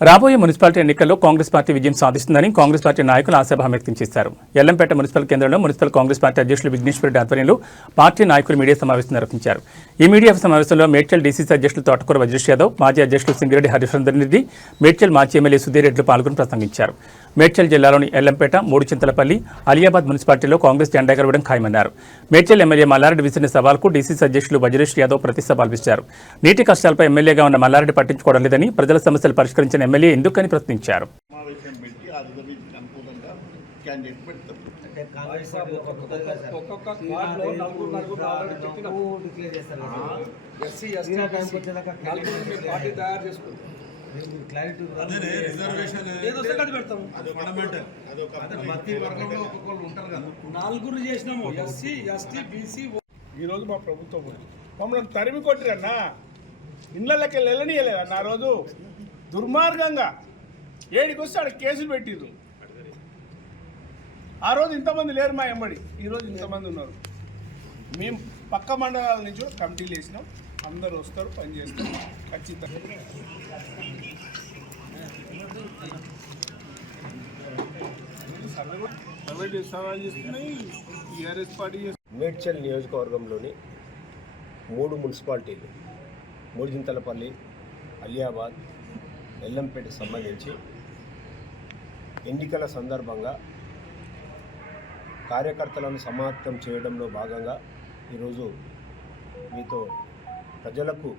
రాబోయే మున్సిపాలిటీ ఎన్నికల్లో కాంగ్రెస్ పార్టీ విజయం సాధిస్తుందని కాంగ్రెస్ పార్టీ నాయకులు ఆశాభావం వ్యక్తం చేశారు. ఎల్లంపేట మున్సిపల్ కేంద్రంలో మున్సిపల్ కాంగ్రెస్ పార్టీ అధ్యక్షులు విఘ్నేశ్వర రెడ్డి ఆధ్వర్యంలో పార్టీ నాయకులు మీడియా సమావేశం నిర్వహించారు. ఈ మీడియా సమావేశంలో మేడ్చల్ డీసీసీ అధ్యక్షులు తోటకూర వజ్రేష్ యాదవ్, మాజీ అధ్యక్షులు సింగిరెడ్డి హరిశ్చంద్ర రెడ్డి, మేడ్చల్ మాజీ ఎమ్మెల్యే సుధీర్ రెడ్డిలు పాల్గొని ప్రసంగించారు. మేడ్చల్ జిల్లాలోని ఎల్లంపేట, మూడుచింతలపల్లి, అలియాబాద్ మున్సిపాలిటీలో కాంగ్రెస్ జెండా ఎగరవేయడం ఖాయమన్నారు. మేడ్చల్ ఎమ్మెల్యే మల్లారెడ్డి విసిరిన సవాల్కు డీసీసీ అధ్యక్షులు వజ్రేష్ యాదవ్ ప్రతిసవాల్పించారు. నీటి కష్టాలపై ఎమ్మెల్యేగా ఉన్న మల్లారెడ్డి పట్టించుకోవడం లేదని, ప్రజల సమస్యలు పరిష్కరించిన ఎమ్మెల్యే ఎందుకని ప్రశ్నించారు. ఈరోజు మా ప్రభుత్వం మమ్మల్ని తరిమి కొట్టిరన్నా, ఇళ్ళకి వెళ్ళనియలేదన్న. ఆ రోజు దుర్మార్గంగా ఏడికి వస్తే ఆడ కేసులు పెట్టిర్రు. ఆ రోజు ఇంతమంది లేరు మా ఎమ్మడి, ఈరోజు ఇంతమంది ఉన్నారు. మేము పక్క మండలాల నుంచి కూడా కమిటీలు వేసినాం, అందరూ వస్తారు, పనిచేస్తారు ఖచ్చితంగా. మేడ్చల్ నియోజకవర్గంలోని 3 మున్సిపాలిటీలు మూడుచింతలపల్లి, అలియాబాద్, ఎల్లంపేటకు సంబంధించి ఎన్నికల సందర్భంగా కార్యకర్తలను సమాయత్తం చేయడంలో భాగంగా ఈరోజు మీతో ప్రజలకు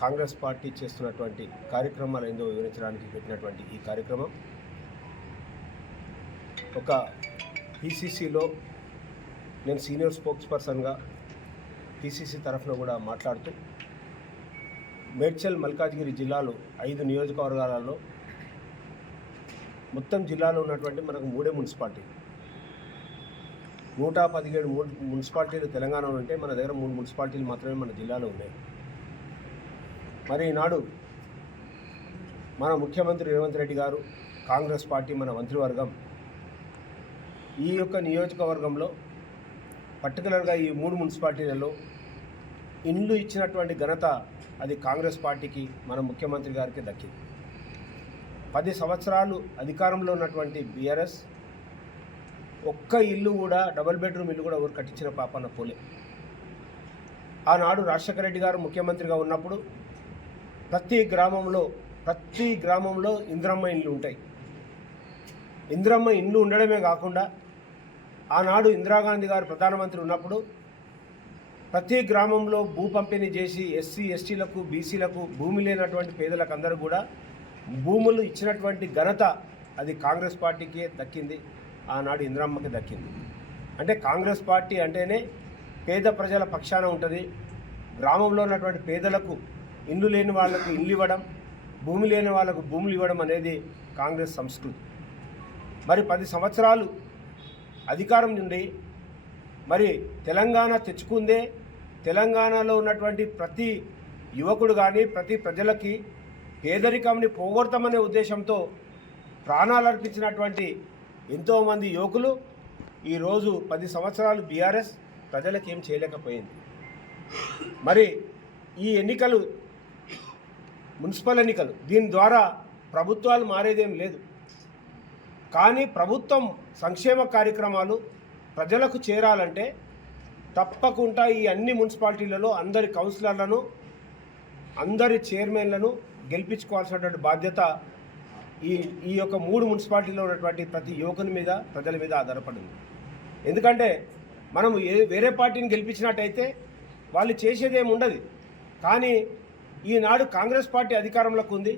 కాంగ్రెస్ పార్టీ చేస్తున్నటువంటి కార్యక్రమాలు ఏందో వివరించడానికి పెట్టినటువంటి ఈ కార్యక్రమం ఒక పీసీసీలో నేను సీనియర్ స్పోక్స్ పర్సన్గా పీసీసీ తరఫున కూడా మాట్లాడుతూ మేడ్చల్ మల్కాజ్గిరి జిల్లాలో 5 నియోజకవర్గాలలో మొత్తం జిల్లాలో ఉన్నటువంటి మనకు 3 మున్సిపాలిటీలు, 117 మున్సిపాలిటీలు తెలంగాణలో ఉంటే మన దగ్గర 3 మున్సిపాలిటీలు మాత్రమే మన జిల్లాలో ఉన్నాయి. మరి ఈనాడు మన ముఖ్యమంత్రి రేవంత్ రెడ్డి గారు, కాంగ్రెస్ పార్టీ, మన మంత్రివర్గం ఈ యొక్క నియోజకవర్గంలో పర్టికులర్గా ఈ 3 మున్సిపాలిటీలలో ఇండ్లు ఇచ్చినటువంటి ఘనత అది కాంగ్రెస్ పార్టీకి, మన ముఖ్యమంత్రి గారికి దక్కింది. 10 సంవత్సరాలు అధికారంలో ఉన్నటువంటి బీఆర్ఎస్ ఒక్క ఇల్లు కూడా, డబుల్ బెడ్రూమ్ ఇల్లు కూడా ఎవరు కట్టించిన పాపన్న పోలే. ఆనాడు రాజశేఖర రెడ్డి గారు ముఖ్యమంత్రిగా ఉన్నప్పుడు ప్రతి గ్రామంలో ఇందిరమ్మ ఇండ్లు ఉంటాయి. ఇందిరమ్మ ఇండ్లు ఉండడమే కాకుండా ఆనాడు ఇందిరాగాంధీ గారు ప్రధానమంత్రి ఉన్నప్పుడు ప్రతి గ్రామంలో భూ పంపిణీ చేసి ఎస్సీ ఎస్టీలకు, బీసీలకు, భూమి లేనటువంటి పేదలకు అందరూ కూడా భూములు ఇచ్చినటువంటి ఘనత అది కాంగ్రెస్ పార్టీకి దక్కింది, ఆనాడు ఇందిరమ్మకి దక్కింది. అంటే కాంగ్రెస్ పార్టీ అంటేనే పేద ప్రజల పక్షాన ఉంటుంది. గ్రామంలో ఉన్నటువంటి పేదలకు, ఇల్లు లేని వాళ్లకు ఇల్లు ఇవ్వడం, భూమి లేని వాళ్లకు భూములు ఇవ్వడం అనేది కాంగ్రెస్ సంస్కృతి. మరి 10 సంవత్సరాలు అధికారం నుండి మరి తెలంగాణ తెచ్చుకుందే తెలంగాణలో ఉన్నటువంటి ప్రతి యువకుడు కానీ, ప్రతి ప్రజలకి పేదరికంని పోగొడతామనే ఉద్దేశంతో ప్రాణాలు అర్పించినటువంటి ఎంతోమంది యువకులు ఈరోజు 10 సంవత్సరాలు బీఆర్ఎస్ ప్రజలకు ఏం చేయలేకపోయింది. మరి ఈ ఎన్నికలు, మున్సిపల్ ఎన్నికలు, దీని ద్వారా ప్రభుత్వాలు మారేదేం లేదు. కానీ ప్రభుత్వం సంక్షేమ కార్యక్రమాలు ప్రజలకు చేరాలంటే తప్పకుండా ఈ అన్ని మున్సిపాలిటీలలో అందరి కౌన్సిలర్లను, అందరి చైర్మన్లను గెలిపించుకోవాల్సినటువంటి బాధ్యత ఈ యొక్క 3 మున్సిపాలిటీలో ఉన్నటువంటి ప్రతి యువకుని మీద, ప్రజల మీద ఆధారపడింది. ఎందుకంటే మనం వేరే పార్టీని గెలిపించినట్టయితే వాళ్ళు చేసేదేమి ఉండదు. కానీ ఈనాడు కాంగ్రెస్ పార్టీ అధికారంలోకి ఉంది.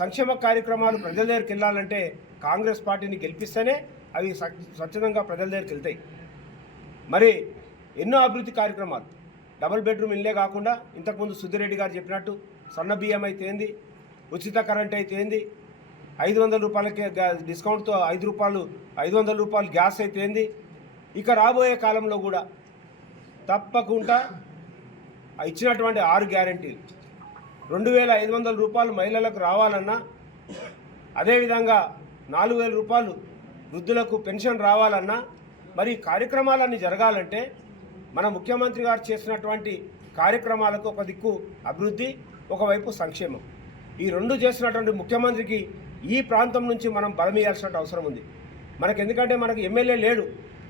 సంక్షేమ కార్యక్రమాలు ప్రజల దగ్గరికి వెళ్ళాలంటే కాంగ్రెస్ పార్టీని గెలిపిస్తేనే అవి స్వచ్ఛందంగా ప్రజల దగ్గరికి వెళ్తాయి. మరి ఎన్నో అభివృద్ధి కార్యక్రమాలు, డబుల్ బెడ్రూమ్ ఇల్లే కాకుండా ఇంతకుముందు సుధీర్ రెడ్డి గారు చెప్పినట్టు సన్న బియ్యం అయితే ఏంది, ఉచిత కరెంట్ అయితే ఏంది, 500 రూపాయలకి డిస్కౌంట్తో 500 రూపాయలు గ్యాస్ అయితే ఏంది. ఇక రాబోయే కాలంలో కూడా తప్పకుండా ఇచ్చినటువంటి 6 గ్యారెంటీలు, 2500 రూపాయలు మహిళలకు రావాలన్నా, అదేవిధంగా 4000 రూపాయలు వృద్ధులకు పెన్షన్ రావాలన్నా, మరి కార్యక్రమాలన్నీ జరగాలంటే మన ముఖ్యమంత్రి గారు చేసినటువంటి కార్యక్రమాలకు ఒక దిక్కు అభివృద్ధి, ఒకవైపు సంక్షేమం. ఈ రెండు చేస్తున్నటువంటి ముఖ్యమంత్రికి ఈ ప్రాంతం నుంచి మనం బలం ఇవ్వాల్సిన అవసరం ఉంది. మనకు ఎందుకంటే మనకు ఎమ్మెల్యే లేడు,